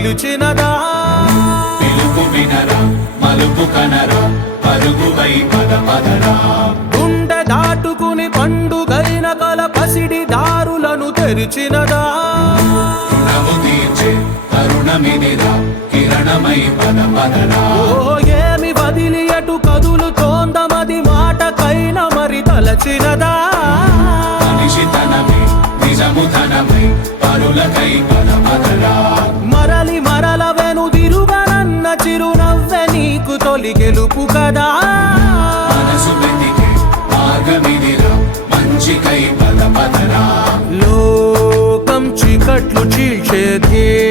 పిలిచినదా పిలుపు వినరా మలుపు కనరా పరుగువై పద పదరా గుండె దాటుకుని పండుగైన కల పసిడి దారులను తెరిచినదా రుణము తీర్చే తరుణమిదిరా కిరణమై పద పదరా ఓ ఏమి వదిలి అటు కదులుతోందమది మాటకైన మరి తలచినదా మనిషితనమై నిజముతనమై పరులకై పద పదరా మరలి మరల వెనుదిరుగనన్న చిరునవ్వె నీకు తొలి గెలుపు కదా మనసు వెతికే మార్గమిదిరా మంచికై పద పదరా లోకం చీకట్లు చీల్చే ధ్యేయం